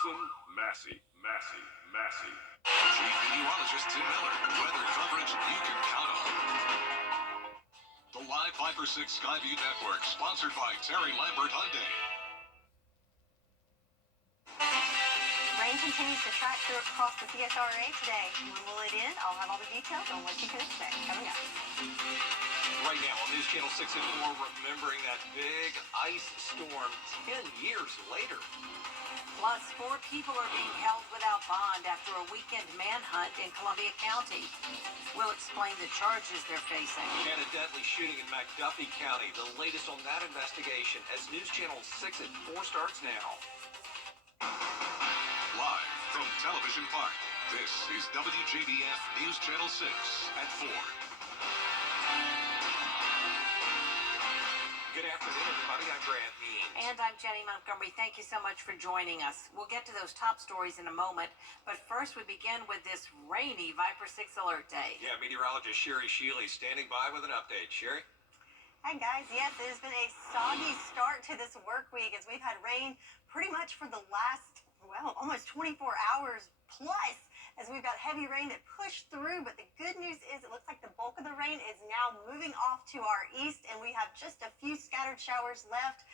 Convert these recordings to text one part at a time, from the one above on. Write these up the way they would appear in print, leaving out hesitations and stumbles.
Listen, Massey. Chief Meteorologist Tim Miller. Weather coverage you can count on. The Live 5 for 6 Skyview Network, sponsored by Terry Lambert Hyundai. Rain continues to track through across the PSRA today. When will it end? I'll have all the details on what you can expect coming up. Right now on News Channel 6 and 4, remembering that big ice storm 10 years later. Plus, 4 people are being held without bond after a weekend manhunt in Columbia County. We'll explain the charges they're facing. And a deadly shooting in McDuffie County. The latest on that investigation as News Channel 6 at 4 starts now. Live from Television Park, this is WJBF News Channel 6 at 4. Good afternoon, everybody. I'm Grant Means. And I'm Jenny Montgomery. Thank you so much for joining us. We'll get to those top stories in a moment, but first we begin with this rainy Viper 6 alert day. Yeah, meteorologist Sherry Shealy standing by with an update. Sherry? Hi guys, yes, it has been a soggy start to this work week as we've had rain pretty much for the last, almost 24 hours plus, as we've got heavy rain that pushed through. But the good news is it looks like the bulk of the rain is now moving off to our east, and we have just a few scattered showers left,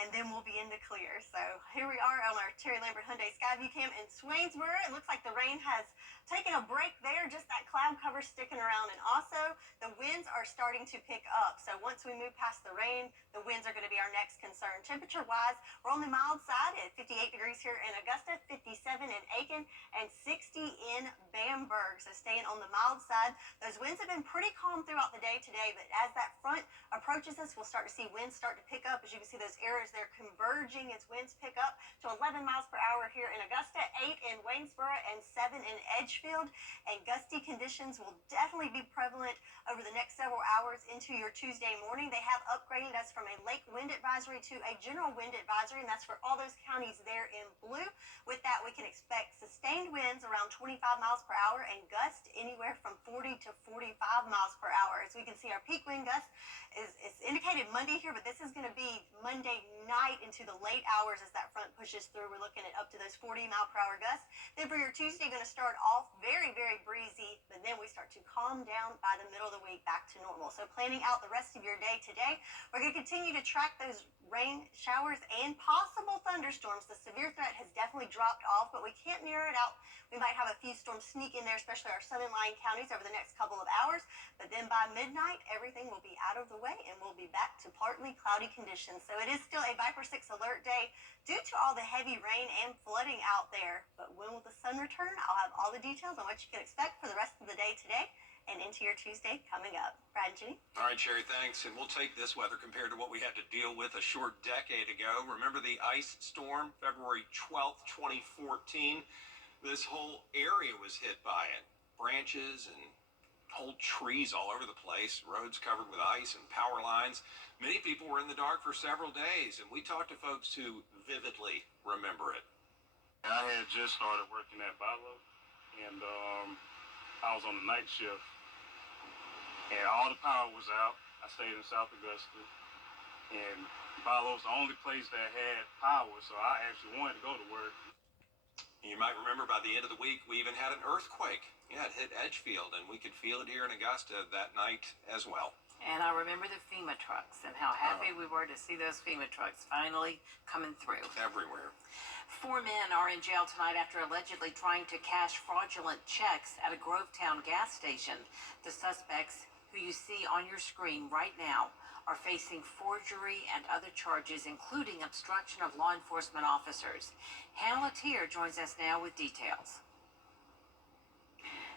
and then we'll be in the clear. So here we are on our Terry Lambert Hyundai Skyview Cam in Swainsboro. It looks like the rain has taken a break there, just that cloud cover sticking around, and also the winds are starting to pick up. So once we move past the rain, the winds are going to be our next concern. Temperature-wise, we're on the mild side at 58 degrees here in Augusta, 57 in Aiken, and 60 in Bamberg. So staying on the mild side. Those winds have been pretty calm throughout the day today, but as that front approaches us, we'll start to see winds start to pick up. As you can see, those areas, they're converging as winds pick up to 11 miles per hour here in Augusta, 8 in Waynesboro, and 7 in Edgefield. And gusty conditions will definitely be prevalent over the next several hours into your Tuesday morning. They have upgraded us from a lake wind advisory to a general wind advisory, and that's for all those counties there in blue. With that, we can expect sustained winds around 25 miles per hour and gusts anywhere from 40 to 45 miles per hour. As we can see, our peak wind gust is indicated Monday here, but this is going to be Monday night into the late hours as that front pushes through. We're looking at up to those 40 mile per hour gusts. Then for your Tuesday, going to start off very, very breezy, but then we start to calm down by the middle of the week back to normal. So planning out the rest of your day today, we're going to continue to track those rain showers and possible thunderstorms. The severe threat has definitely dropped off, but we can't narrow it out. We might have a few storms sneak in there, especially our southern lying counties over the next couple of hours. But then by midnight, everything will be out of the way and we'll be back to partly cloudy conditions. So it is still a Viper 6 alert day due to all the heavy rain and flooding out there. But when will the sun return? I'll have all the details on what you can expect for the rest of the day today and into your Tuesday coming up. Brad and Jenny? All right, Sherry, thanks. And we'll take this weather compared to what we had to deal with a short decade ago. Remember the ice storm, February 12th, 2014? This whole area was hit by it. Branches and whole trees all over the place, roads covered with ice and power lines. Many people were in the dark for several days, and we talked to folks who vividly remember it. I had just started working at Bilo, and I was on the night shift, and all the power was out. I stayed in South Augusta, and Bilo was the only place that had power, so I actually wanted to go to work. You might remember by the end of the week, we even had an earthquake. Yeah, it hit Edgefield, and we could feel it here in Augusta that night as well. And I remember the FEMA trucks and how happy we were to see those FEMA trucks finally coming through. Everywhere. 4 men are in jail tonight after allegedly trying to cash fraudulent checks at a Grovetown gas station. The suspects, who you see on your screen right now, are facing forgery and other charges, including obstruction of law enforcement officers. Hannah Latier joins us now with details.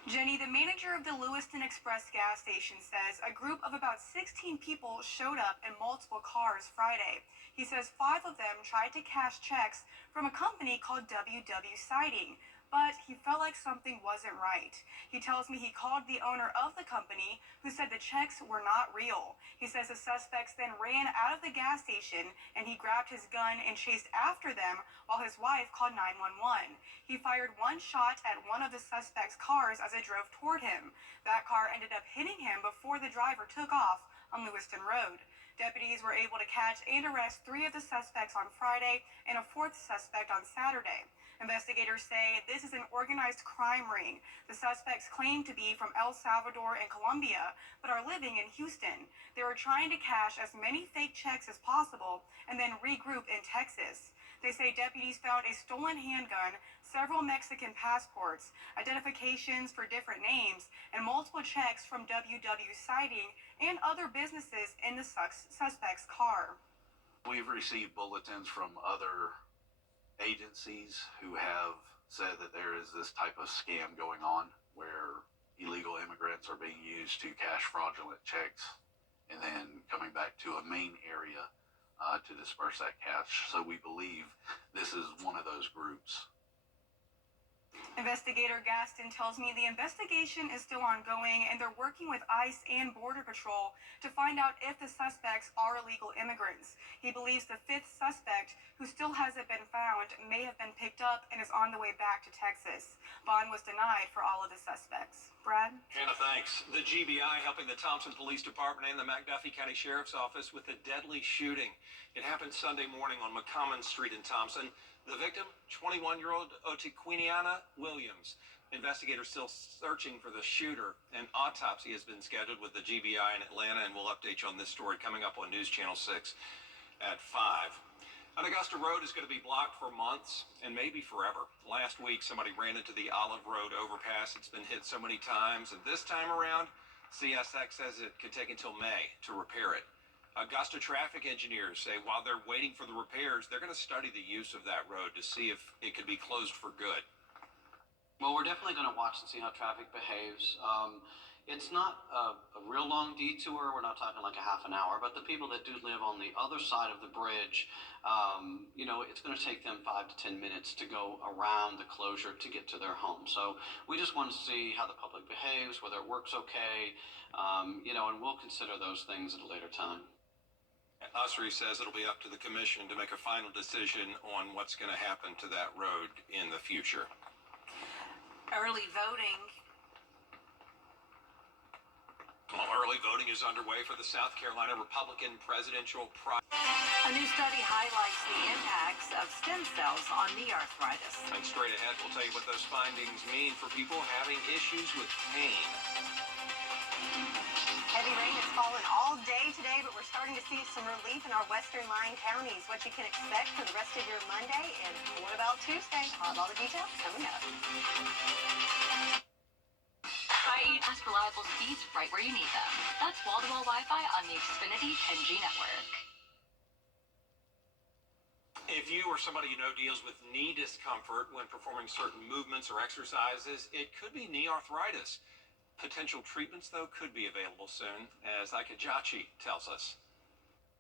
Jenny, the manager of the Lewiston Express gas station, says a group of about 16 people showed up in multiple cars Friday. He says 5 of them tried to cash checks from a company called WW Siding, but he felt like something wasn't right. He tells me he called the owner of the company, who said the checks were not real. He says the suspects then ran out of the gas station and he grabbed his gun and chased after them while his wife called 911. He fired 1 shot at one of the suspects' cars as it drove toward him. That car ended up hitting him before the driver took off on Lewiston Road. Deputies were able to catch and arrest 3 of the suspects on Friday and a 4th suspect on Saturday. Investigators say this is an organized crime ring. The suspects claim to be from El Salvador and Colombia, but are living in Houston. They were trying to cash as many fake checks as possible and then regroup in Texas. They say deputies found a stolen handgun, several Mexican passports, identifications for different names, and multiple checks from WW Siding and other businesses in the suspect's car. We've received bulletins from other agencies who have said that there is this type of scam going on where illegal immigrants are being used to cash fraudulent checks and then coming back to a main area to disperse that cash. So we believe this is one of those groups. Investigator Gaston tells me the investigation is still ongoing and they're working with ICE and Border Patrol to find out if the suspects are illegal immigrants. He believes the fifth suspect, who still hasn't been found, may have been picked up and is on the way back to Texas. Bond was denied for all of the suspects. Brad? Hannah, thanks. The GBI helping the Thompson Police Department and the McDuffie County Sheriff's Office with a deadly shooting. It happened Sunday morning on McCommon Street in Thompson. The victim, 21-year-old Otiquiniana Williams. Investigators still searching for the shooter. An autopsy has been scheduled with the GBI in Atlanta, and we'll update you on this story coming up on News Channel 6 at 5. An Augusta road is going to be blocked for months and maybe forever. Last week, somebody ran into the Olive Road overpass. It's been hit so many times, and this time around, CSX says it could take until May to repair it. Augusta traffic engineers say while they're waiting for the repairs, they're going to study the use of that road to see if it could be closed for good. Well, we're definitely going to watch and see how traffic behaves. It's not a real long detour. We're not talking like a half an hour, but the people that do live on the other side of the bridge, it's going to take them 5 to 10 minutes to go around the closure to get to their home. So we just want to see how the public behaves, whether it works okay, and we'll consider those things at a later time. Usry says it'll be up to the commission to make a final decision on what's going to happen to that road in the future. Early voting. Well, early voting is underway for the South Carolina Republican presidential primary. A new study highlights the impacts of stem cells on knee arthritis. And straight ahead, we'll tell you what those findings mean for people having issues with pain. Heavy rain has fallen all day today, but we're starting to see some relief in our western lying counties. What you can expect for the rest of your Monday, and what about Tuesday? I'll have all the details coming up. Fast, reliable speeds right where you need them. That's wall-to-wall Wi-Fi on the Xfinity 10G network. If you or somebody you know deals with knee discomfort when performing certain movements or exercises, it could be knee arthritis. Potential treatments, though, could be available soon, as Ikejachi tells us.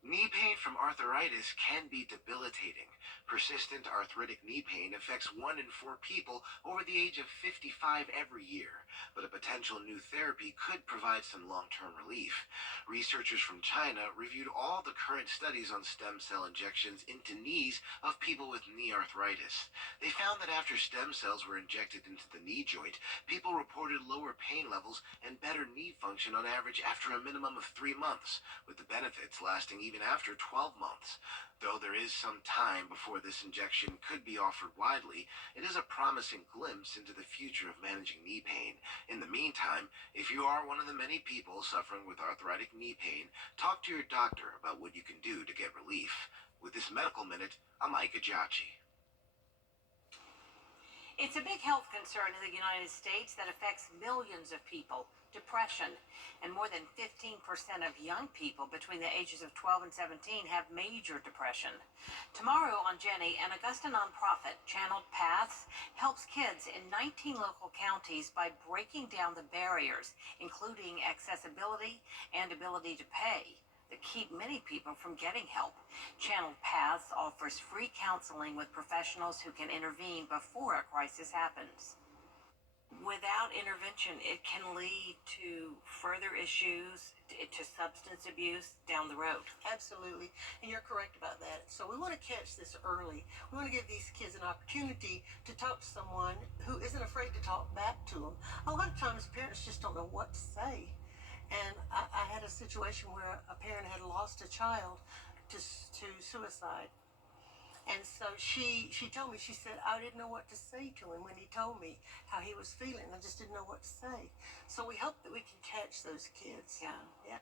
Knee pain from arthritis can be debilitating. Persistent arthritic knee pain affects 1 in 4 people over the age of 55 every year, but a potential new therapy could provide some long-term relief. Researchers from China reviewed all the current studies on stem cell injections into knees of people with knee arthritis. They found that after stem cells were injected into the knee joint, people reported lower pain levels and better knee function on average after a minimum of 3 months, with the benefits lasting even after 12 months. Though there is some time before this injection could be offered widely, it is a promising glimpse into the future of managing knee pain. In the meantime, if you are one of the many people suffering with arthritic knee pain, talk to your doctor about what you can do to get relief. With this Medical Minute, I'm Ikejachi. It's a big health concern in the United States that affects millions of people. Depression. And more than 15% of young people between the ages of 12 and 17 have major depression. Tomorrow on Jenny, an Augusta nonprofit, Channeled Paths, helps kids in 19 local counties by breaking down the barriers, including accessibility and ability to pay, that keep many people from getting help. Channeled Paths offers free counseling with professionals who can intervene before a crisis happens. Without intervention, it can lead to further issues, to substance abuse down the road. Absolutely, and you're correct about that. So we want to catch this early. We want to give these kids an opportunity to talk to someone who isn't afraid to talk back to them. A lot of times parents just don't know what to say. And I had a situation where a parent had lost a child to suicide. And so she told me, she said, I didn't know what to say to him when he told me how he was feeling. I just didn't know what to say. So we hope that we can catch those kids. Yeah.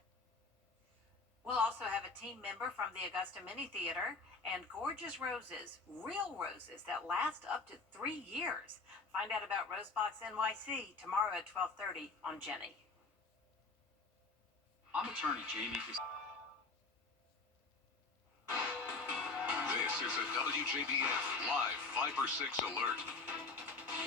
We'll also have a team member from the Augusta Mini Theater and gorgeous roses, real roses that last up to 3 years. Find out about Rosebox NYC tomorrow at 12:30 on Jenny. I'm attorney Jamie. This is a WJBF Live Viper 6 alert.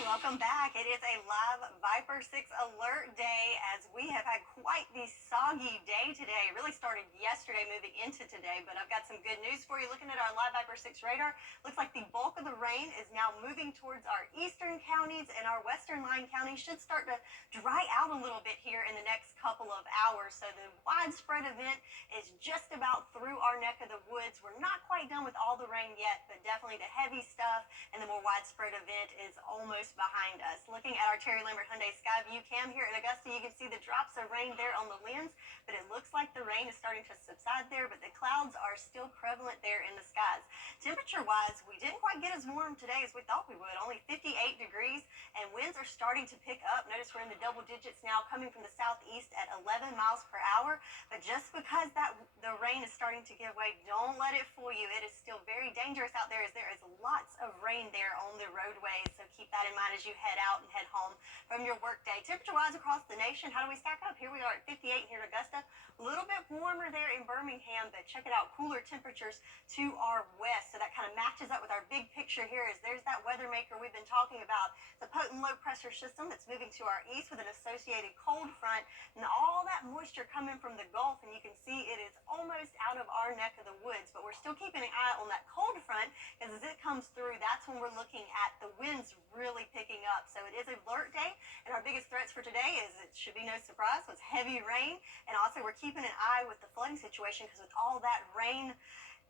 Welcome back. It is a live Viper 6 alert day as we have had quite the soggy day today. It really started yesterday moving into today, but I've got some good news for you. Looking at our live Viper 6 radar, looks like the bulk of the rain is now moving towards our eastern counties, and our western line counties should start to dry out a little bit here in the next couple of hours. So the widespread event is just about through our neck of the woods. We're not quite done with all the rain yet, but definitely the heavy stuff and the more widespread event is almost behind us. Looking at our Terry Lambert Hyundai Skyview cam here in Augusta, you can see the drops of rain there on the lens, but it looks like the rain is starting to subside there, but the clouds are still prevalent there in the skies. Temperature-wise, we didn't quite get as warm today as we thought we would, only 58 degrees, and winds are starting to pick up. Notice we're in the double digits now, coming from the southeast at 11 miles per hour, but just because the rain is starting to give way, don't let it fool you. It is still very dangerous out there as there is lots of rain there on the roadways, so keep that in mind as you head out and head home from your workday. Temperature-wise across the nation, how do we stack up? Here we are at 58 here in Augusta. A little bit warmer there in Birmingham, but check it out, cooler temperatures to our west. So that kind of matches up with our big picture here as there's that weather maker we've been talking about, the potent low pressure system that's moving to our east with an associated cold front and all that moisture coming from the Gulf, and you can see it is almost out of our neck of the woods, but we're still keeping an eye on that cold front because as it comes through, that's when we're looking at the winds really picking up. So it is alert day, and our biggest threats for today is, it should be no surprise, was heavy rain, and also we're keeping an eye with the flooding situation because with all that rain,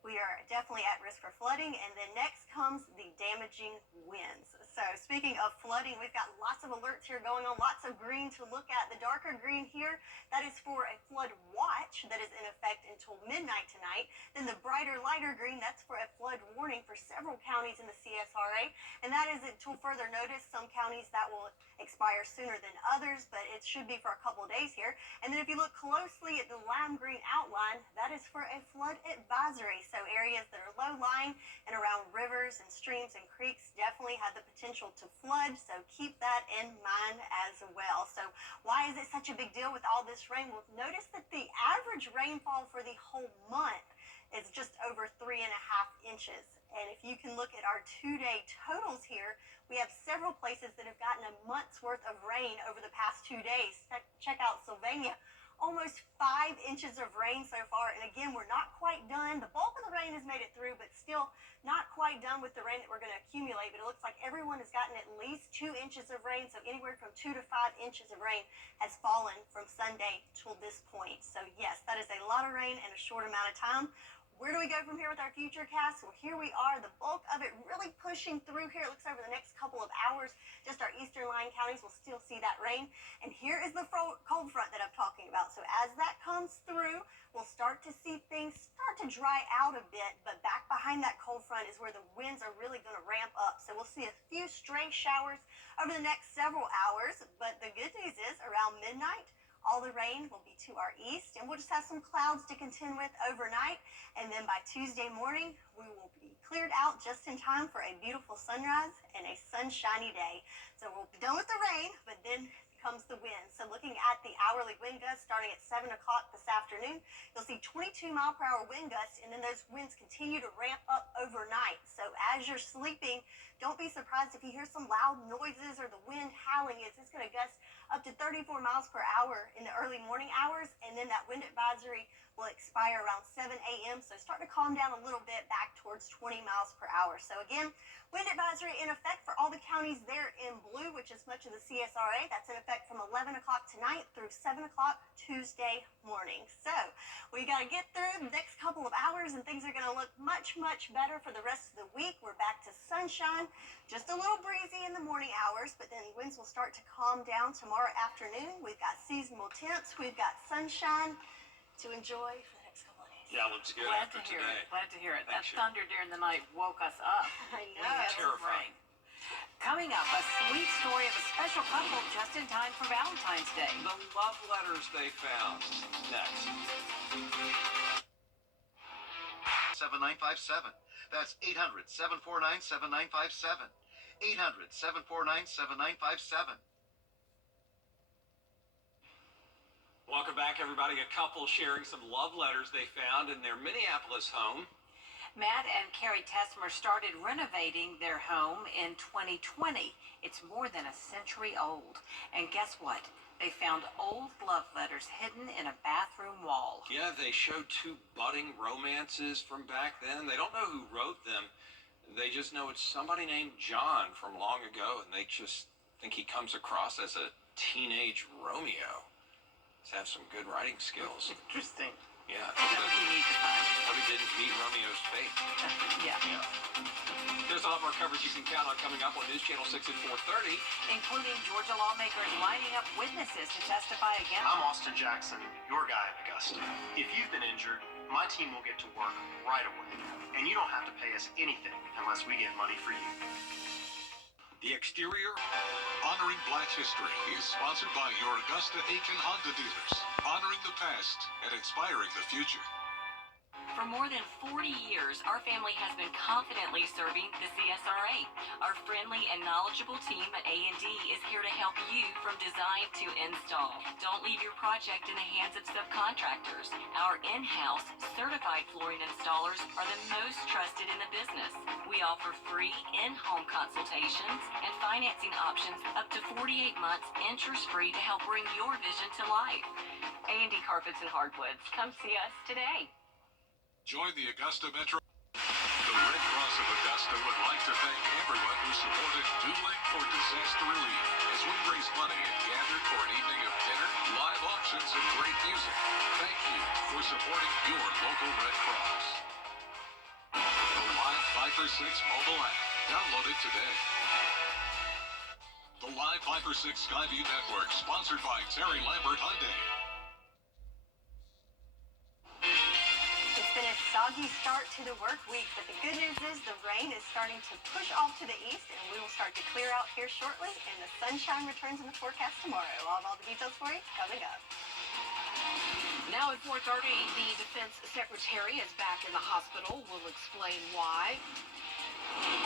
we are definitely at risk for flooding. And then next comes the damaging winds. So speaking of flooding, we've got lots of alerts here going on, lots of green to look at. The darker green here, that is for a flood watch that is in effect until midnight tonight. Then the brighter, lighter green, that's for a flood warning for several counties in the CSRA. And that is until further notice. Some counties that will expire sooner than others, but it should be for a couple of days here. And then if you look closely at the lime green outline, that is for a flood advisory. So areas that are low-lying and around rivers and streams and creeks definitely have the potential to flood, so keep that in mind as well. So why is it such a big deal with all this rain? Well, notice that the average rainfall for the whole month is just over 3.5 inches. And if you can look at our 2-day totals here, we have several places that have gotten a month's worth of rain over the past 2 days. Check out Sylvania. Almost 5 inches of rain so far, and again, we're not quite done. The bulk of the rain has made it through, but still not quite done with the rain that we're going to accumulate. But it looks like everyone has gotten at least 2 inches of rain, so anywhere from 2 to 5 inches of rain has fallen from Sunday till this point. So yes, that is a lot of rain in a short amount of time. Where do we go from here with our future cast? Well, here we are, the bulk of it really pushing through here. It looks over the next couple of hours, just our eastern line counties will still see that rain. And here is the cold front that I'm talking about. So as that comes through, we'll start to see things start to dry out a bit, but back behind that cold front is where the winds are really going to ramp up. So we'll see a few stray showers over the next several hours, but the good news is around midnight, all the rain will be to our east, and we'll just have some clouds to contend with overnight. And then by Tuesday morning, we will be cleared out just in time for a beautiful sunrise and a sunshiny day. So we'll be done with the rain, but then comes the wind. So looking at the hourly wind gusts starting at 7 o'clock this afternoon, you'll see 22-mile-per-hour wind gusts, and then those winds continue to ramp up overnight. So as you're sleeping, don't be surprised if you hear some loud noises or the wind howling. It's going to gust up to 34 miles per hour in the early morning hours, and then that wind advisory will expire around 7 a.m. So start to calm down a little bit back towards 20 miles per hour. So again, wind advisory in effect for all the counties there in blue, which is much of the CSRA. That's in effect from 11 o'clock tonight through 7 o'clock Tuesday morning. So we got to get through the next couple of hours, and things are going to look much, much better for the rest of the week. We're back to sunshine, just a little breezy in the morning hours, but then winds will start to calm down tomorrow afternoon. We've got seasonal temps. We've got sunshine to enjoy for the next couple of days. Yeah, looks good Glad after to hear today. it. Glad to hear it. Thanks, That thunder during the night woke us up. I We know. had some Terrifying. rain. Coming up, a sweet story of a special couple just in time for Valentine's Day. The love letters they found. Next. 7957. That's 800-749-7957. 800-749-7957. Welcome back, everybody. A couple sharing some love letters they found in their Minneapolis home. Matt and Carrie Tessmer started renovating their home in 2020. It's more than a century old. And guess what? They found old love letters hidden in a bathroom wall. Yeah, they showed two budding romances from back then. They don't know who wrote them. They just know it's somebody named John from long ago, and they just think he comes across as a teenage Romeo. He's have some good writing skills. Interesting. Yeah. Is that what you need to find? Probably didn't meet Romeo's fate. Yeah. There's a lot more coverage you can count on coming up on News Channel 6 at 4:30. Including Georgia lawmakers lining up witnesses to testify against. I'm Austin Jackson, your guy at Augusta. If you've been injured, my team will get to work right away. And you don't have to pay us anything unless we get money for you. The exterior, Honoring Black History, is sponsored by your Augusta Aiken Honda dealers. Honoring the past and inspiring the future. For more than 40 years, our family has been confidently serving the CSRA. Our friendly and knowledgeable team at A&D is here to help you from design to install. Don't leave your project in the hands of subcontractors. Our in-house certified flooring installers are the most trusted in the business. We offer free in-home consultations and financing options up to 48 months interest-free to help bring your vision to life. A&D Carpets and Hardwoods. Come see us today. Join the Augusta Metro. The Red Cross of Augusta would like to thank everyone who supported Dueling for Disaster Relief as we raise money and gather for an evening of dinner, live auctions, and great music. Thank you for supporting your local Red Cross. The Live 5 for 6 mobile app. Download it today. The Live 5 for 6 Skyview Network, sponsored by Terry Lambert Hyundai. It's been a soggy start to the work week, but the good news is the rain is starting to push off to the east, and we will start to clear out here shortly, and the sunshine returns in the forecast tomorrow. I'll have all the details for you coming up. Now at 4:30, the Defense Secretary is back in the hospital. We'll explain why.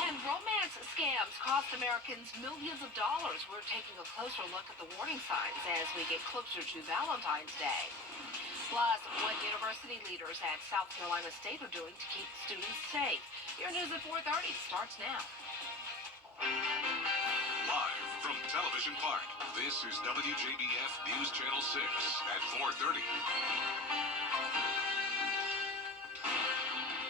And romance scams cost Americans millions of dollars. We're taking a closer look at the warning signs as we get closer to Valentine's Day. Plus, what university leaders at South Carolina State are doing to keep students safe. Your news at 4:30 starts now. Live from Television Park, this is WJBF News Channel 6 at 4:30.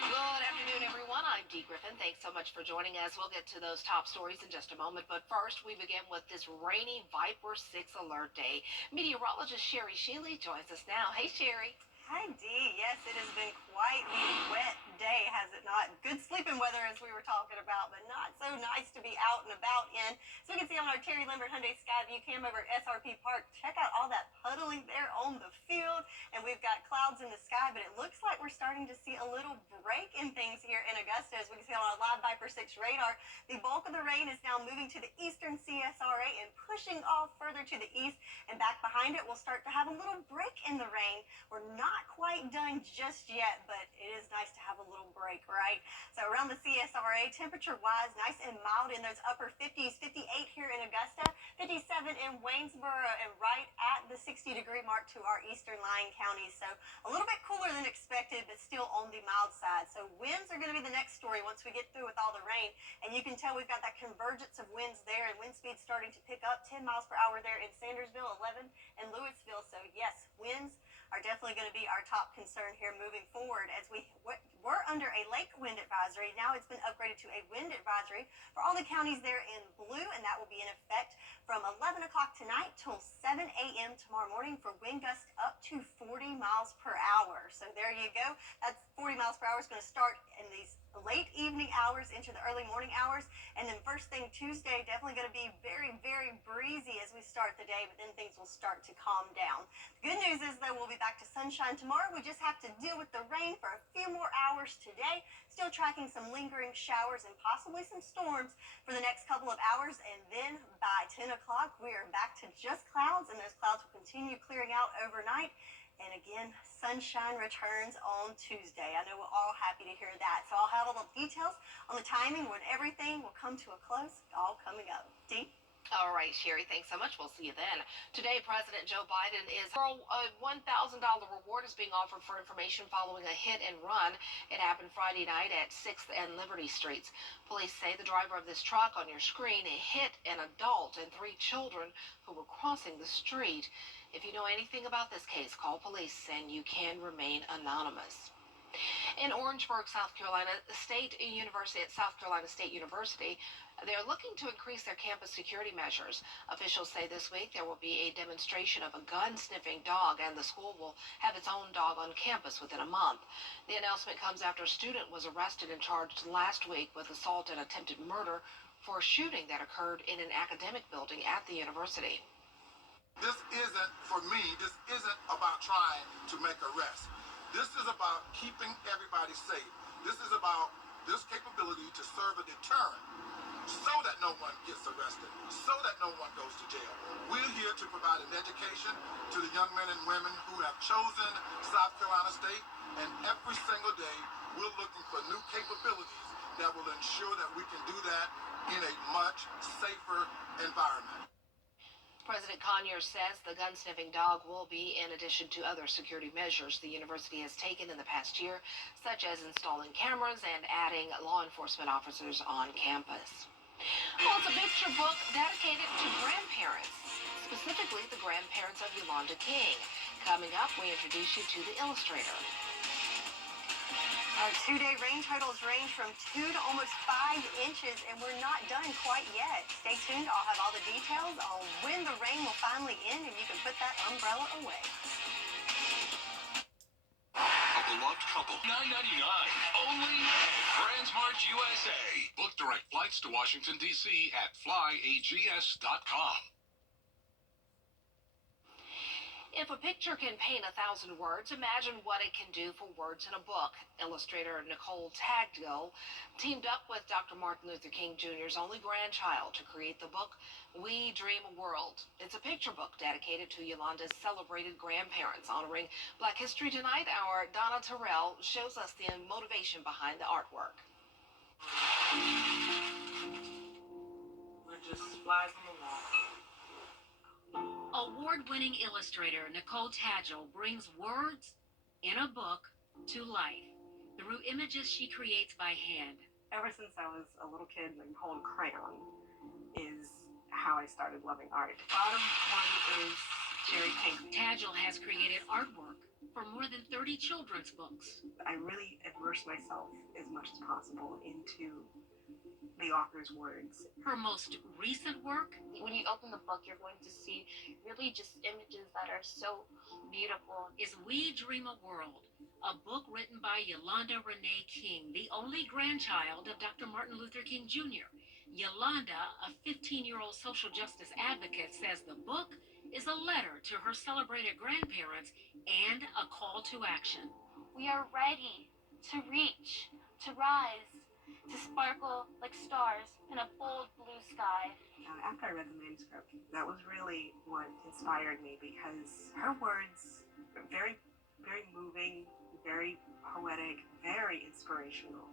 Good afternoon, everyone. I'm Dee Griffin. Thanks so much for joining us. We'll get to those top stories in just a moment. But first, we begin with this rainy Viper 6 alert day. Meteorologist Sherry Shealy joins us now. Hey, Sherry. Hi, Dee. Yes, it has been quite the wet day, has it not? Good sleeping weather, as we were talking about, but not so nice to be out and about in. So we can see on our Terry Lambert Hyundai Skyview cam over at SRP Park. Check out all that puddling there on the field, and we've got clouds in the sky, but it looks like we're starting to see a little break in things here in Augusta. As we can see on our live Viper 6 radar, the bulk of the rain is now moving to the eastern CSRA and pushing off further to the east, and back behind it, we'll start to have a little break in the rain. We're not quite done just yet, but it is nice to have a little break, right? So around the CSRA, temperature-wise, nice and mild in those upper 50s, 58 here in Augusta, 57 in Waynesboro, and right at the 60-degree mark to our eastern lying counties. So a little bit cooler than expected, but still on the mild side. So winds are going to be the next story once we get through with all the rain. And you can tell we've got that convergence of winds there, and wind speeds starting to pick up 10 miles per hour there in Sandersville, 11 in Louisville. So yes, winds are definitely going to be our top concern here moving forward, as we were under a lake wind advisory. Now it's been upgraded to a wind advisory for all the counties there in blue, and that will be in effect from 11 o'clock tonight till 7 a.m. tomorrow morning for wind gusts up to 40 miles per hour. So there you go. That's 40 miles per hour is going to start in these late evening hours into the early morning hours. And then first thing Tuesday, definitely going to be very, very breezy as we start the day, but then things will start to calm down. The good news is that we'll be back to sunshine tomorrow. We just have to deal with the rain for a few more hours today. Still tracking some lingering showers and possibly some storms for the next couple of hours. And then by 10 o'clock, we are back to just clouds, and those clouds will continue clearing out overnight. And again, sunshine returns on Tuesday. I know we're all happy to hear that. So I'll have all the details on the timing when everything will come to a close, all coming up. Dee? All right, Sherry, thanks so much. We'll see you then. Today, President Joe Biden is a $1,000 reward is being offered for information following a hit and run. It happened Friday night at 6th and Liberty Streets. Police say the driver of this truck on your screen hit an adult and 3 children who were crossing the street. If you know anything about this case, call police and you can remain anonymous. In Orangeburg, South Carolina State University, they're looking to increase their campus security measures. Officials say this week there will be a demonstration of a gun-sniffing dog, and the school will have its own dog on campus within a month. The announcement comes after a student was arrested and charged last week with assault and attempted murder for a shooting that occurred in an academic building at the university. This isn't about trying to make arrests. This is about keeping everybody safe. This is about this capability to serve a deterrent so that no one gets arrested, so that no one goes to jail. We're here to provide an education to the young men and women who have chosen South Carolina State, and every single day we're looking for new capabilities that will ensure that we can do that in a much safer environment. President Conyers says the gun-sniffing dog will be in addition to other security measures the university has taken in the past year, such as installing cameras and adding law enforcement officers on campus. Well, it's a picture book dedicated to grandparents, specifically the grandparents of Yolanda King. Coming up, we introduce you to the illustrator. Our 2-day rain totals range from 2 to almost 5 inches, and we're not done quite yet. Stay tuned. I'll have all the details on when the rain will finally end, and you can put that umbrella away. A beloved couple, $9.99 only at Transmart USA. Book direct flights to Washington, D.C. at flyags.com. If a picture can paint 1,000 words, imagine what it can do for words in a book. Illustrator Nicole Tagdill teamed up with Dr. Martin Luther King Jr.'s only grandchild to create the book We Dream a World. It's a picture book dedicated to Yolanda's celebrated grandparents. Honoring Black History tonight, our Donna Terrell shows us the motivation behind the artwork. We're just flies on the wall. Award-winning illustrator Nicole Tagdill brings words in a book to life through images she creates by hand. Ever since I was a little kid, like holding crayon is how I started loving art. Bottom one is Jerry King. Tagdill has created artwork for more than 30 children's books. I really immerse myself as much as possible into the author's words. Her most recent work, when you open the book, you're going to see really just images that are so beautiful, is We Dream a World, a book written by Yolanda Renee King, the only grandchild of Dr. Martin Luther King Jr. Yolanda, a 15-year-old social justice advocate, says the book is a letter to her celebrated grandparents and a call to action. We are ready to reach, to rise, to sparkle like stars in a bold blue sky. After I read the manuscript, that was really what inspired me, because her words are very, very moving, very poetic, very inspirational.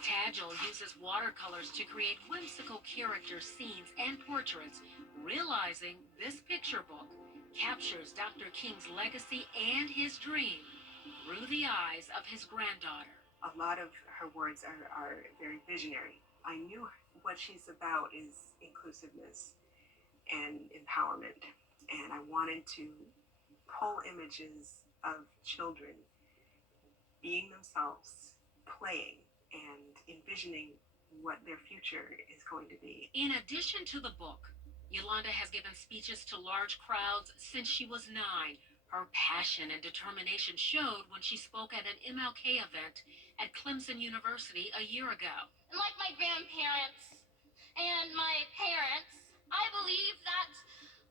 Tagdill uses watercolors to create whimsical characters, scenes, and portraits, realizing this picture book captures Dr. King's legacy and his dream through the eyes of his granddaughter. A lot of her words are very visionary. I knew what she's about is inclusiveness and empowerment, and I wanted to pull images of children being themselves, playing, and envisioning what their future is going to be. In addition to the book, Yolanda has given speeches to large crowds since she was 9. Her passion and determination showed when she spoke at an MLK event at Clemson University a year ago. And like my grandparents and my parents, I believe that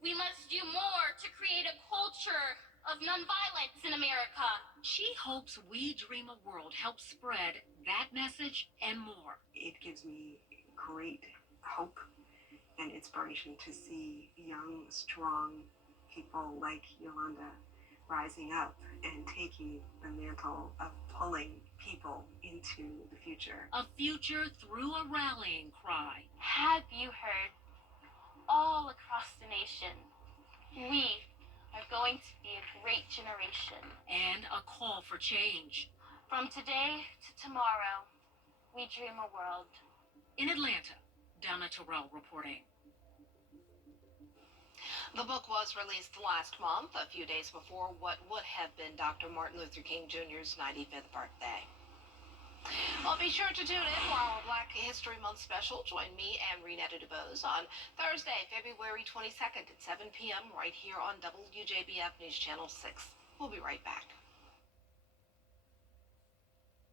we must do more to create a culture of nonviolence in America. She hopes We Dream a World helps spread that message and more. It gives me great hope and inspiration to see young, strong people like Yolanda rising up and taking the mantle of pulling people into the future. A future through a rallying cry. Have you heard? All across the nation, we are going to be a great generation. And a call for change. From today to tomorrow, we dream a world. In Atlanta, Donna Terrell reporting. The book was released last month, a few days before what would have been Dr. Martin Luther King Jr.'s 95th birthday. Well, be sure to tune in for our Black History Month special. Join me and Renetta DuBose on Thursday, February 22nd at 7 p.m. right here on WJBF News Channel 6. We'll be right back.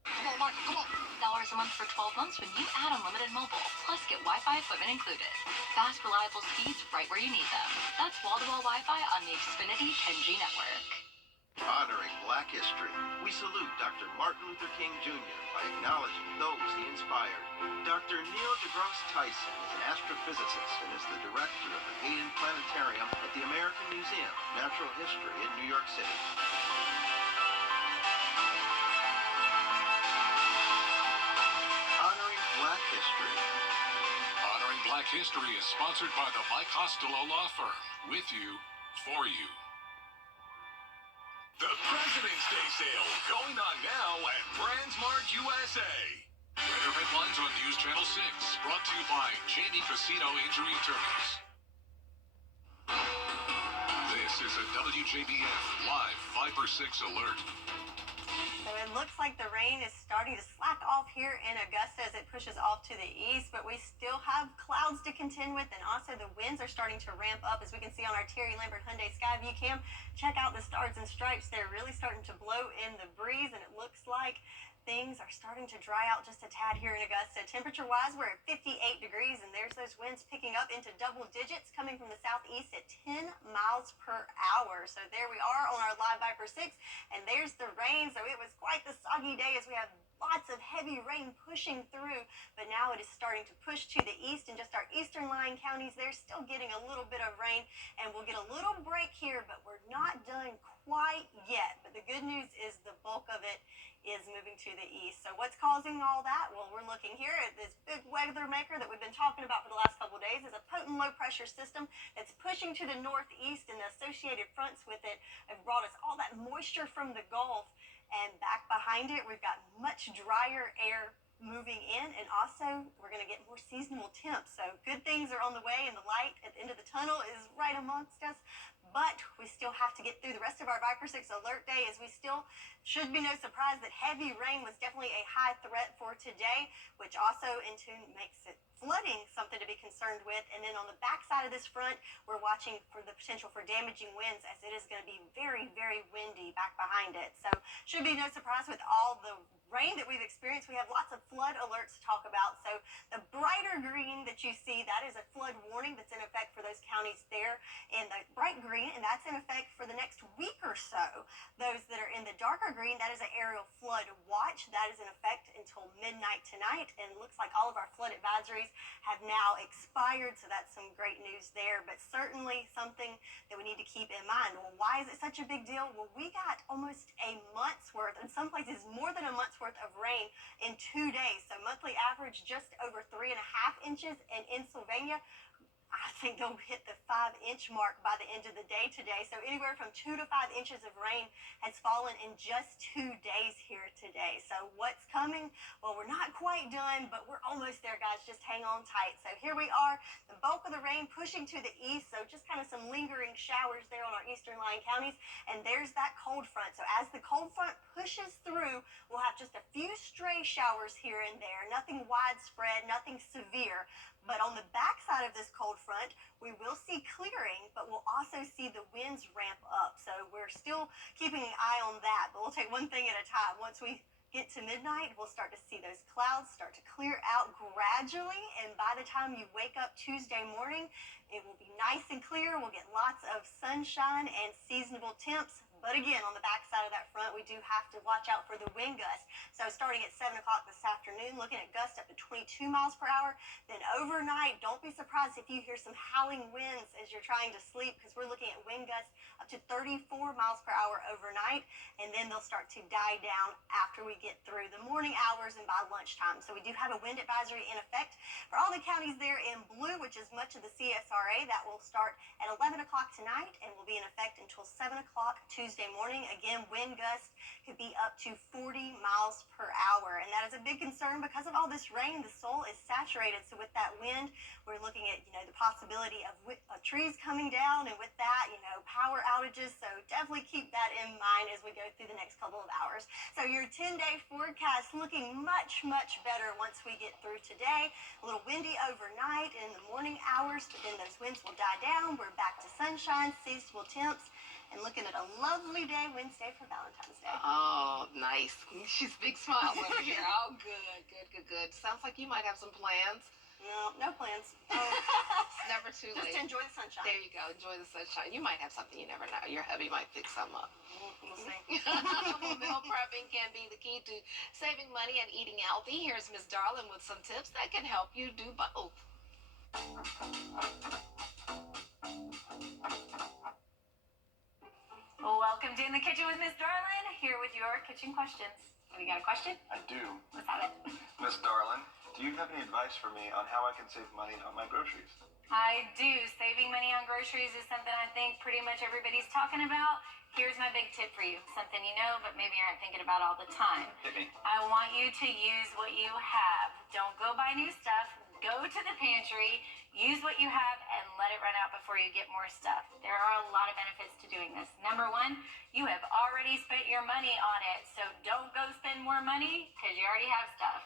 Come on, Mark, come on. $1 a month for 12 months when you add unlimited mobile, plus get Wi-Fi equipment included. Fast, reliable speeds right where you need them. That's wall-to-wall Wi-Fi on the Xfinity 10G network. Honoring Black history, we salute Dr. Martin Luther King Jr. by acknowledging those he inspired. Dr. Neil deGrasse Tyson is an astrophysicist and is the director of the Hayden Planetarium at the American Museum of Natural History in New York City. Honoring Black history. Honoring Black History is sponsored by the Mike Costello Law Firm. With you, for you. The President's Day sale going on now at Brandsmart USA. Weather headlines on News Channel 6, brought to you by Cheney Casino Injury Attorneys. This is a WJBF Live 5/6 alert. So it looks like the rain is starting to slack off here in Augusta as it pushes off to the east, but we still have clouds to contend with, and also the winds are starting to ramp up, as we can see on our Terry Lambert Hyundai Skyview cam. Check out the stars and stripes. They're really starting to blow in the breeze, and it looks like things are starting to dry out just a tad here in Augusta. Temperature-wise, we're at 58 degrees, and there's those winds picking up into double digits coming from the southeast at 10 miles per hour. So there we are on our live Viper 6, and there's the rain. So it was quite the soggy day as we have lots of heavy rain pushing through, but now it is starting to push to the east, and just our eastern lying counties, they're still getting a little bit of rain, and we'll get a little break here, but we're not done quite yet. But the good news is the bulk of it is moving to the east. So what's causing all that? Well, we're looking here at this big weather maker that we've been talking about for the last couple of days. Is a potent low pressure system that's pushing to the northeast, and the associated fronts with it have brought us all that moisture from the Gulf. And back behind it, we've got much drier air moving in, and also we're going to get more seasonal temps. So good things are on the way, and the light at the end of the tunnel is right amongst us. But we still have to get through the rest of our Viper 6 alert day, as we still should be no surprise that heavy rain was definitely a high threat for today, which also in tune makes it flooding something to be concerned with. And then on the backside of this front, we're watching for the potential for damaging winds, as it is going to be very, very windy back behind it. So should be no surprise with all the rain that we've experienced. We have lots of flood alerts to talk about. So the brighter green that you see, that is a flood warning that's in effect for those counties there in the bright green, and that's in effect for the next week or so. Those that are in the darker green, that is an aerial flood watch. That is in effect until midnight tonight, and it looks like all of our flood advisories have now expired, so that's some great news there, but certainly something that we need to keep in mind. Well, why is it such a big deal? Well, we got almost a month's worth, in some places more than a month's worth of rain in 2 days. So monthly average just over 3.5 inches, and in Sylvania, I think they'll hit the 5-inch mark by the end of the day today. So anywhere from 2 to 5 inches of rain has fallen in just 2 days here today. So what's coming? Well, we're not quite done, but we're almost there, guys. Just hang on tight. So here we are, the bulk of the rain pushing to the east. So just kind of some lingering showers there on our eastern lying counties. And there's that cold front. So as the cold front pushes through, we'll have just a few stray showers here and there. Nothing widespread, nothing severe. But on the backside of of this cold front, we will see clearing, but we'll also see the winds ramp up. So we're still keeping an eye on that, but we'll take one thing at a time. Once we get to midnight, we'll start to see those clouds start to clear out gradually, and by the time you wake up Tuesday morning, it will be nice and clear. We'll get lots of sunshine and seasonable temps. But again, on the back side of that front, we do have to watch out for the wind gusts. So starting at 7 o'clock this afternoon, looking at gusts up to 22 miles per hour. Then overnight, don't be surprised if you hear some howling winds as you're trying to sleep, because we're looking at wind gusts up to 34 miles per hour overnight. And then they'll start to die down after we get through the morning hours and by lunchtime. So we do have a wind advisory in effect for all the counties there in blue, which is much of the CSRA. That will start at 11 o'clock tonight and will be in effect until 7 o'clock Tuesday morning. Again, wind gusts could be up to 40 miles per hour. And that is a big concern because of all this rain. The soil is saturated. So with that wind, we're looking at, the possibility of trees coming down, and with that, power outages. So definitely keep that in mind as we go through the next couple of hours. So your 10-day forecast looking much, much better once we get through today. A little windy overnight in the morning hours, but then those winds will die down. We're back to sunshine, seasonable temps, and looking at a lovely day Wednesday for Valentine's Day. Oh, nice. She's big smiles over here. Oh, good. Sounds like you might have some plans. No plans. Never too late. Just enjoy the sunshine. There you go. Enjoy the sunshine. You might have something, you never know. Your hubby might fix some up. We'll see. Meal prepping can be the key to saving money and eating healthy. Here's Miss Darling with some tips that can help you do both. Welcome to In the Kitchen with Miss Darlin, here with your kitchen questions. Have you got a question? I do. Let's have it. Miss Darlin, do you have any advice for me on how I can save money on my groceries? I do. Saving money on groceries is something I think pretty much everybody's talking about. Here's my big tip for you. Something you know, but maybe aren't thinking about all the time. Hit me. I want you to use what you have. Don't go buy new stuff. Go to the pantry, use what you have, and let it run out before you get more stuff. There are a lot of benefits to doing this. Number one, you have already spent your money on it, so don't go spend more money because you already have stuff.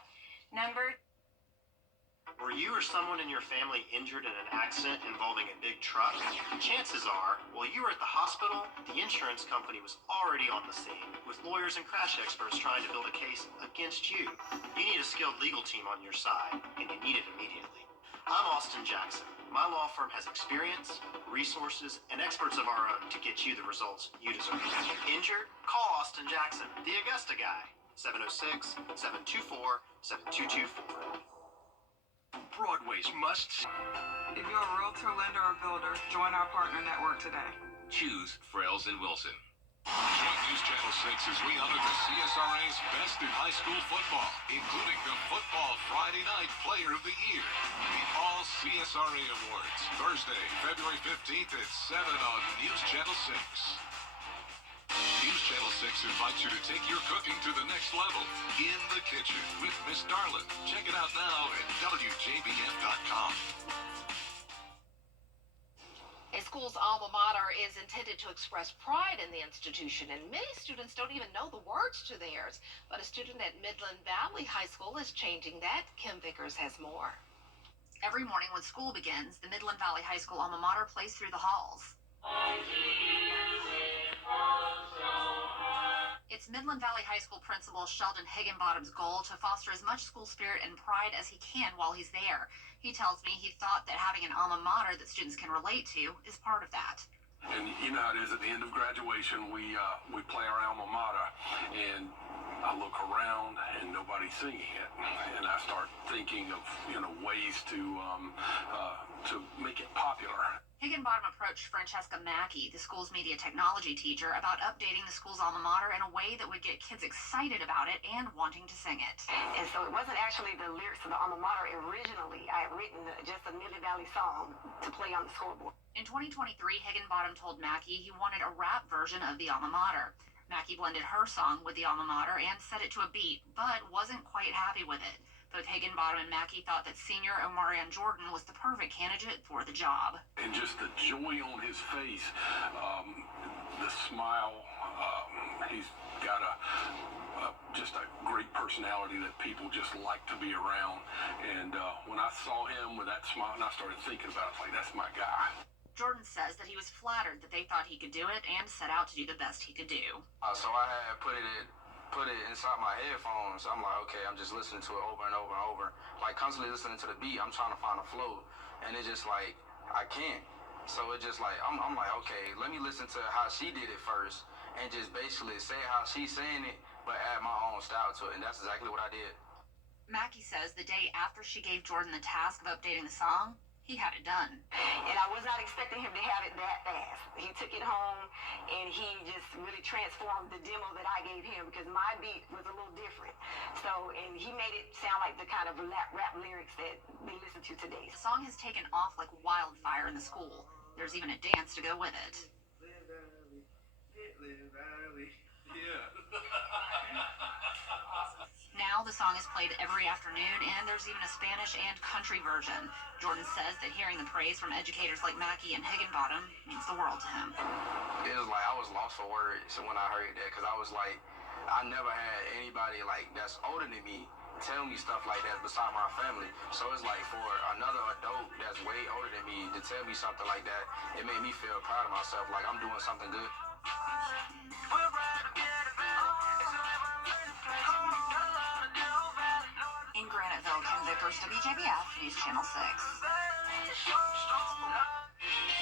Were you or someone in your family injured in an accident involving a big truck? Chances are, while you were at the hospital, the insurance company was already on the scene, with lawyers and crash experts trying to build a case against you. You need a skilled legal team on your side, and you need it immediately. I'm Austin Jackson. My law firm has experience, resources, and experts of our own to get you the results you deserve. Injured? Call Austin Jackson, the Augusta guy. 706-724-7224. Broadway's must. If you're a realtor, lender, or builder, join our partner network today. Choose Frells and Wilson. Join News Channel 6 as we honor the CSRA's best in high school football, including the Football Friday Night Player of the Year. The All CSRA Awards, Thursday, February 15th at 7 on News Channel 6. News Channel 6 invites you to take your cooking to the next level. In the Kitchen with Miss Darlin. Check it out now at WJBF.com. A school's alma mater is intended to express pride in the institution, and many students don't even know the words to theirs. But a student at Midland Valley High School is changing that. Kim Vickers has more. Every morning when school begins, the Midland Valley High School alma mater plays through the halls. It's Midland Valley High School Principal Sheldon Higginbottom's goal to foster as much school spirit and pride as he can while he's there. He tells me he thought that having an alma mater that students can relate to is part of that. And you know how it is at the end of graduation, we play our alma mater, and I look around and nobody's singing it, and I start thinking of ways to make it popular. Higginbottom approached Francesca Mackey, the school's media technology teacher, about updating the school's alma mater in a way that would get kids excited about it and wanting to sing it. And so it wasn't actually the lyrics of the alma mater. Originally, I had written just a Midland Valley song to play on the scoreboard. In 2023, Higginbottom told Mackey he wanted a rap version of the alma mater. Mackey blended her song with the alma mater and set it to a beat, but wasn't quite happy with it. Both Higginbottom and Mackey thought that senior Omarion Jordan was the perfect candidate for the job. And just the joy on his face, the smile, He's got just a great personality that people just like to be around. And when I saw him with that smile, and I started thinking about it, like, that's my guy. Jordan says that he was flattered that they thought he could do it and set out to do the best he could do. So I had put it inside my headphones. I'm like, okay, I'm just listening to it over and over and over. Like, constantly listening to the beat, I'm trying to find a flow. And it's just like, I can't. So it's just like, I'm like, okay, let me listen to how she did it first and just basically say how she's saying it, but add my own style to it. And that's exactly what I did. Mackie says the day after she gave Jordan the task of updating the song, he had it done. And I was not expecting him to have it that fast. He took it home and he just really transformed the demo that I gave him because my beat was a little different. So, and he made it sound like the kind of rap lyrics that they listen to today. The song has taken off like wildfire in the school. There's even a dance to go with it. Now the song is played every afternoon, and there's even a Spanish and country version. Jordan says that hearing the praise from educators like Mackie and Higginbottom means the world to him. It was like I was lost for words when I heard that, because I was like, I never had anybody like that's older than me tell me stuff like that beside my family. So it's like for another adult that's way older than me to tell me something like that, it made me feel proud of myself, like I'm doing something good. In Graniteville, Kim Vickers, WJBF, News Channel 6.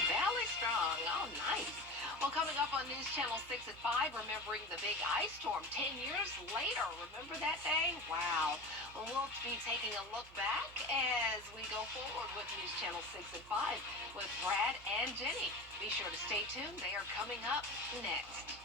Valley Strong. Oh, nice. Well, coming up on News Channel 6 at 5, remembering the big ice storm 10 years later. Remember that day? Wow. Well, we'll be taking a look back as we go forward with News Channel 6 at 5 with Brad and Jenny. Be sure to stay tuned. They are coming up next.